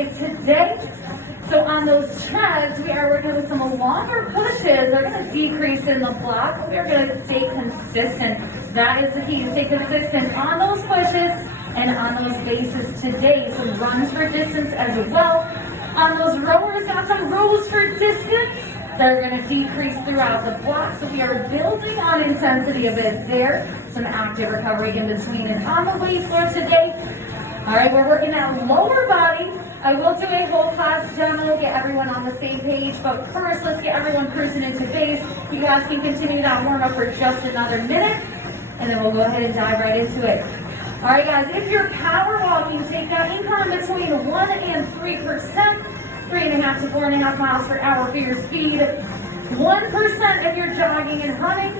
Today, so on those treads, we are working with some longer pushes. They're going to decrease in the block. We are going to stay consistent. That is the key, to stay consistent on those pushes and on those bases today. Some runs for distance as well. On those rowers, got some rows for distance. They're going to decrease throughout the block. So we are building on intensity a bit there. Some active recovery in between and on the weight floor today. All right, we're working that lower body. I will do a whole class demo, get everyone on the same page, but first let's get everyone cruising into base. You guys can continue that warm up for just another minute, and then we'll go ahead and dive right into it. All right, guys, if you're power walking, take that incline between 1 and 3%, 3.5 to 4.5 miles per hour for your speed. 1% if you're jogging and running.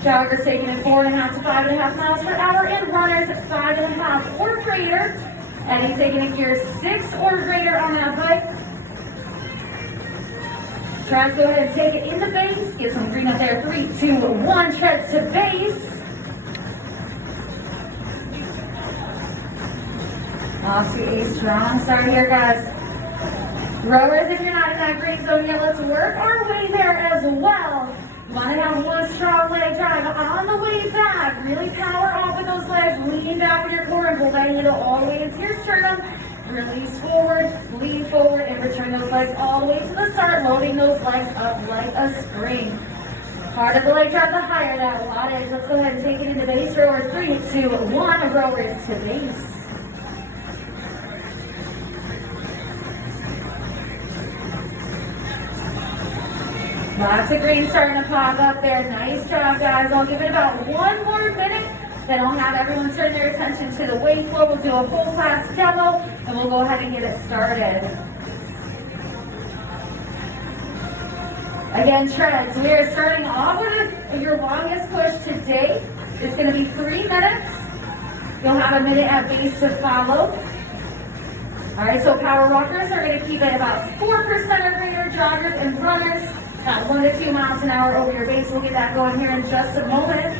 Joggers taking it 4.5 to 5.5 miles per hour, and runners 5.5 or greater. Eddie taking a gear 6 or greater on that bike. Treads, go ahead and take it into base. Get some green up there. 3, 2, 1. Treads to base. Off to a strong start here, guys. Rowers, if you're not in that green zone yet, let's work our way there as well. You want to have one strong leg drive on the way back. Really power off with those legs. Lean back with your core and pull that handle all the way into your sternum. Release forward, lean forward, and return those legs all the way to the start. Loading those legs up like a spring. Harder the leg drive, the higher that wattage. Let's go ahead and take it into base. Rowers, 3, 2, 1. Rowers to base. Lots of green starting to pop up there. Nice job, guys. I'll give it about 1 more minute. Then I'll have everyone turn their attention to the weight floor. We'll do a full class demo, and we'll go ahead and get it started. Again, treads. We are starting off with your longest push today. It's going to be 3 minutes. You'll have a minute at base to follow. All right, so power walkers are going to keep it about 4% or greater. Joggers and runners at 1 to 2 miles an hour over your base. We'll get that going here in just a moment.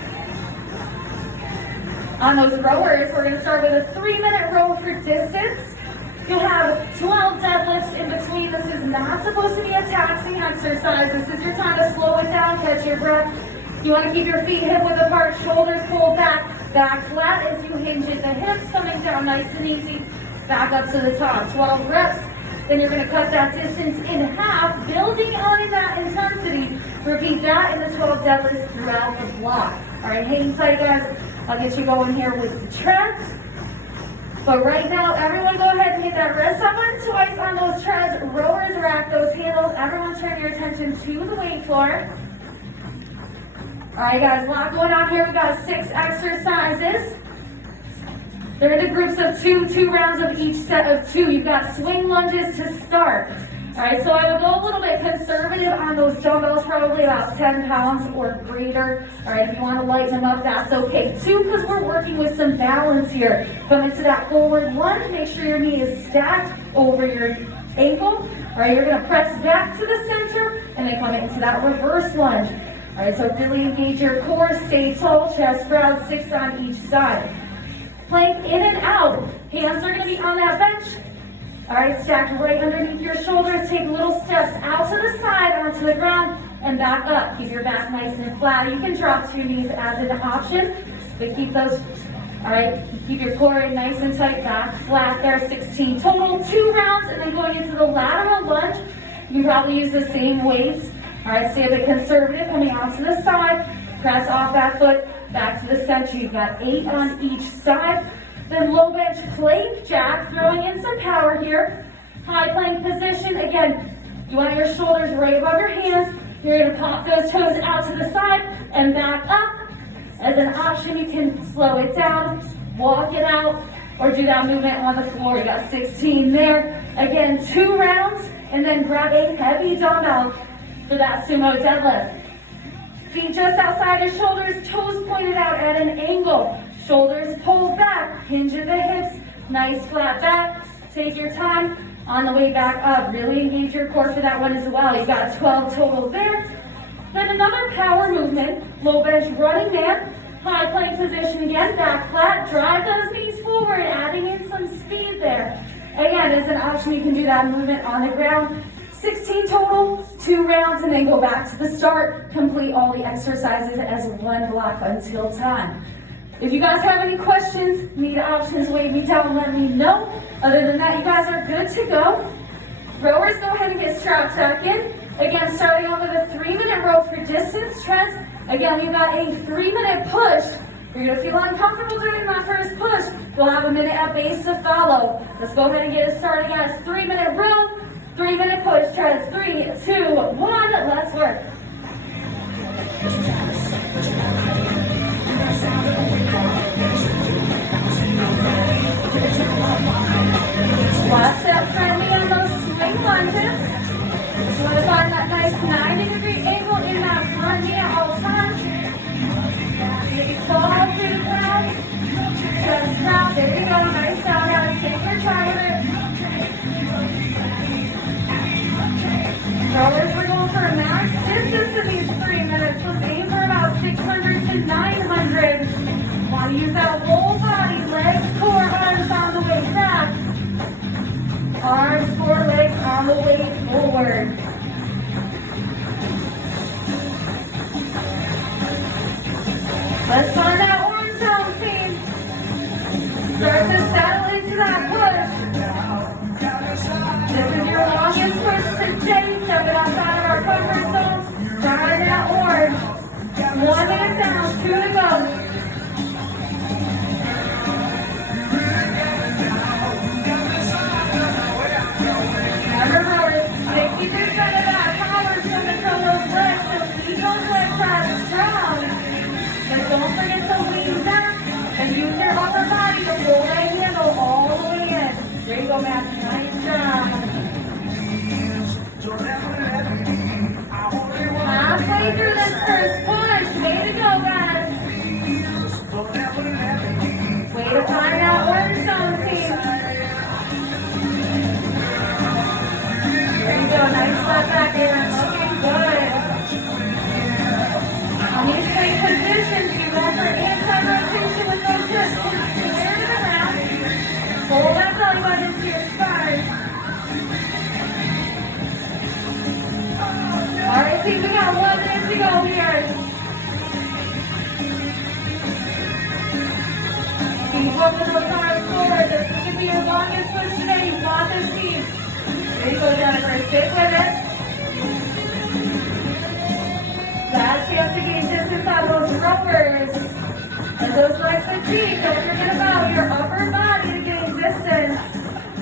On those rowers, we're going to start with a 3-minute row for distance. You'll have 12 deadlifts in between. This is not supposed to be a taxing exercise. This is your time to slow it down, catch your breath. You want to keep your feet hip width apart, shoulders pulled back, back flat as you hinge at the hips, coming down nice and easy. Back up to the top, 12 reps. Then you're going to cut that distance in half, building on that intensity. Repeat that in the 12 deadlifts throughout the block. All right, hang tight, guys. I'll get you going here with the treads. But right now, everyone go ahead and hit that rest stop button twice on those treads. Rowers, rack those handles. Everyone turn your attention to the weight floor. All right, guys, a lot going on here. We've got 6 exercises. They're into groups of 2 rounds of each set of 2. You've got swing lunges to start. All right, so I would go a little bit conservative on those dumbbells, probably about 10 pounds or greater. All right, if you want to lighten them up, that's okay too, because we're working with some balance here. Come into that forward lunge. Make sure your knee is stacked over your ankle. All right, you're going to press back to the center and then come into that reverse lunge. All right, so really engage your core, stay tall, chest proud, 6 on each side. Plank in and out. Hands are going to be on that bench. All right, stacked right underneath your shoulders. Take little steps out to the side, onto the ground, and back up. Keep your back nice and flat. You can drop to your knees as an option, but keep those, all right, keep your core nice and tight, back flat there. 16 total, 2 rounds, and then going into the lateral lunge. You can probably use the same weights. All right, stay a bit conservative, coming out to the side. Press off that foot, back to the center. You've got 8 on each side. Then low bench plank jack, throwing in some power here. High plank position. Again, you want your shoulders right above your hands. You're going to pop those toes out to the side and back up. As an option, you can slow it down, walk it out, or do that movement on the floor. You got 16 there. Again, 2 rounds, and then grab a heavy dumbbell for that sumo deadlift. Feet just outside your shoulders, toes pointed out at an angle. Shoulders pulled back, hinge at the hips, nice flat back. Take your time on the way back up. Really engage your core for that one as well. You got 12 total there. Then another power movement, low bench running man. High plank position again, back flat. Drive those knees forward, adding in some speed there. Again, as an option, you can do that movement on the ground. 16 total, 2 rounds, and then go back to the start. Complete all the exercises as one block until time. If you guys have any questions, need options, wave me down, let me know. Other than that, you guys are good to go. Rowers, go ahead and get strapped back in. Again, starting off with a 3-minute row for distance treads. Again, we've got a 3-minute push. You're gonna feel uncomfortable during that first push. You'll have a minute at base to follow. Let's go ahead and get it started, guys. 3-minute row, 3-minute push treads. 3, 2, 1, let's work. Watch that friendly on those swing lunges. You want to find that nice 90-degree angle in that front knee at all times. Fall through the ground. Just drop. There you go. Nice job, guys. Take your time with it. Rowers, we're going for a max distance in these 3 minutes. Let's aim for about 600 to 900. Want to use that whole body, legs, core, arms on the way back. Arms, core, legs on the way forward. Let's find that orange zone, team. Start to settle into that push. This is your longest push today. Step it outside of our comfort zone. Find that orange. 1 minute down, 2 to go. Remember, 60% of that power is coming from those legs, so keep those leg press strong. But don't forget to lean back and use your upper body to pull that handle all the way in. There you go, Matthew. Nice job. Halfway through this first push. Way to go, guys. Way to find that orange zone, team. There you go. Nice step back there. Looking good. On these great positions, you're going for anti-rotation with those hips. Square to the ground. Pull that belly button to your spine. All right, team, we got 1 minute to go here. Keep moving those arms forward. This is going to be your longest push today. You got this, team. There you go, Jennifer. Stick with it. Last chance to gain distance on those rowers. And those legs fatigue. Don't forget about your upper body to gain distance.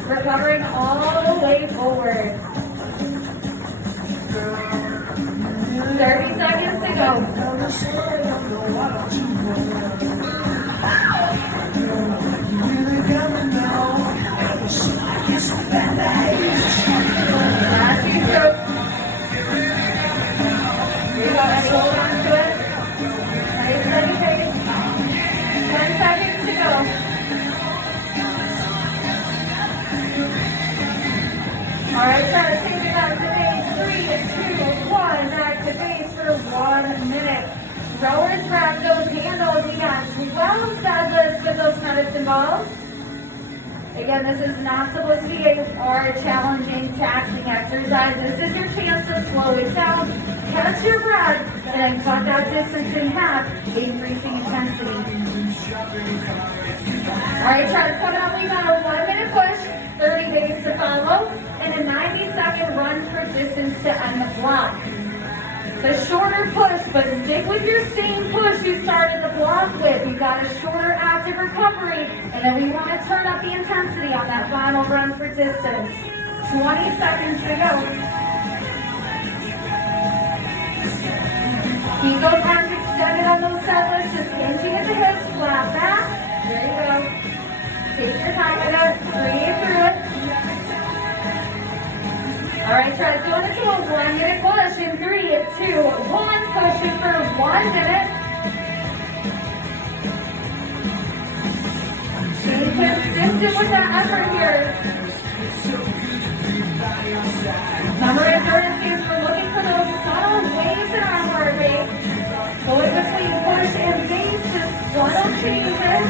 Recovering all the way forward. 30 seconds to go. Last few strokes. You got to hold on to it. Nice steady pace. 10 seconds to go. All right, try to take it back to base. 3, 2, 1. Back to base for 1 minute. Rowers grab those handles. We got 12 deadlifts with those medicine balls. Again, this is not supposed to be a hard, challenging, taxing exercise. This is your chance to slow it down, catch your breath, and then cut that distance in half, increasing intensity. All right, try to put up. We got a 1 minute push, 30 days to follow, and a 90-second run for distance to end the block. It's a shorter push, but stick with your same push you started the block with. You got a shorter active recovery, and then we want to turn up the intensity on that final run for distance. 20 seconds to go. Keep those arms extended on those deadlifts, just hinging at the hips, flat back. There you go. Take your time with it, breathe through it. All right, try going into a 1 minute push in 3, 2, 1. Pushing for 1 minute. Stay consistent with that effort here. Remember, endurance is we're looking for those subtle waves in our heart rate. Going between push and base, just subtle changes.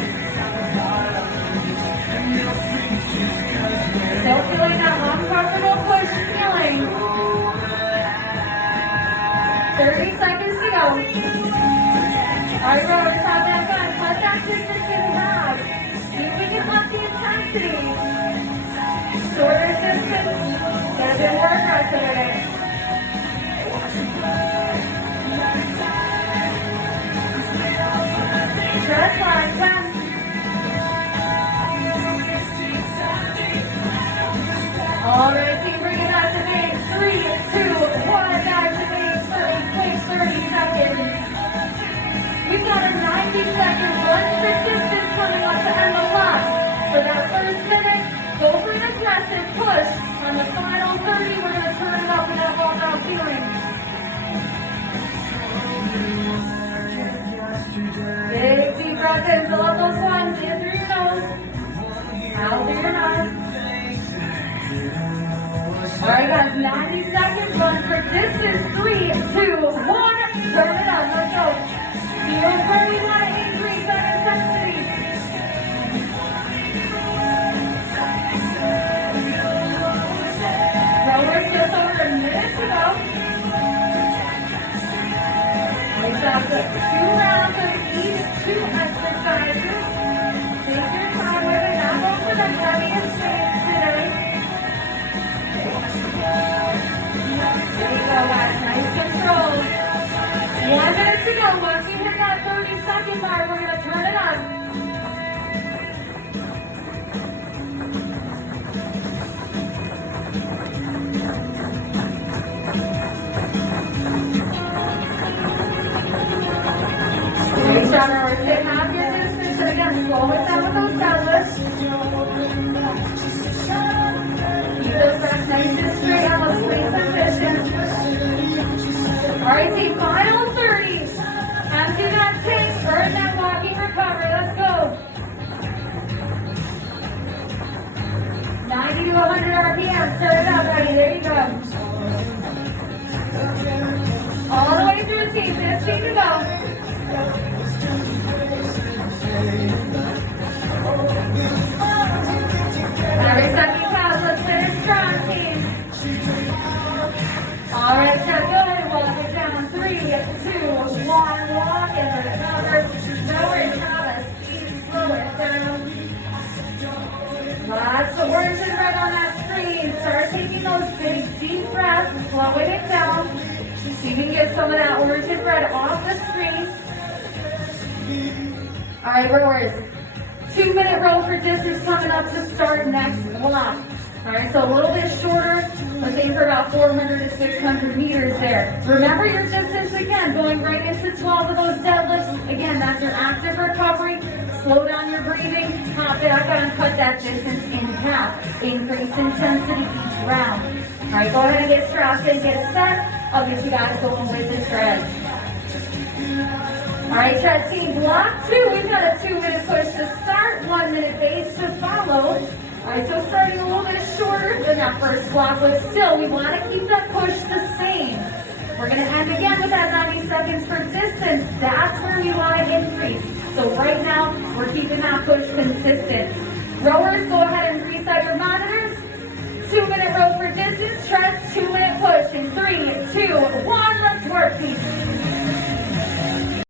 intensity. Shorter distance, gonna be more aggressive in it. Just last 10. All right, team, bring it back to base. 3, 2, 1, back to base for a quick 30 seconds. We've got a 90-second run for distance coming up to end the clock. For that first minute, go for an aggressive push. On the final 30, we're going to turn it up in that walkout feeling. Big deep breath in, fill up those lungs, in through your nose, out through your mouth. All right, guys, 90-second run for distance. 3, 2, 1, turn it up, let's go. Here's where we want to increase that intensity. Rowers just over a minute to go. We've got the 2 rounds of each 2 exercises. Take your time with it, not go for the heaviest weights today. There you go, guys, nice control. 1 minute to go. Once you hit that 30-second mark, we're going to turn it up. Great job, Rowers. Hit half your distance, and again, slow it down with those deadlifts. Keep those backs nice and straight on those clean positions. All right, team, final 30. As you got takes, earn that walking recovery. Let's go. 90 to 100 RPM. Start it up, buddy. There you go. All the way through, team. 15 to go. Every second counts. Let's finish strong, team. All right, so go ahead and walk it down. 3, 2, 1, walk and recover. Nowhere Travis. Slow it down. Lots of orange and red on that screen. Start taking those big deep breaths, slowing it down. So you can get some of that orange and red off the screen. All right, rowers. 2-minute row for distance coming up to start next block. All right, so a little bit shorter. Let's aim for about 400 to 600 meters there. Remember your distance again, going right into 12 of those deadlifts. Again, that's your active recovery. Slow down your breathing, hop back on, cut that distance in half. Increase intensity each round. All right, go ahead and get strapped in, get set. I'll get you guys going with the treads. All right, tread team, block 2. We've got a 2-minute push to start, 1-minute base to follow. All right, so starting a little bit shorter than that first block, but still, we want to keep that push the same. We're going to end again with that 90 seconds for distance. That's where we want to increase. So right now, we're keeping that push consistent. Rowers, go ahead and reset your monitors. 2-minute row for distance, treads, 2-minute push in 3, 2, 1. Let's work, team.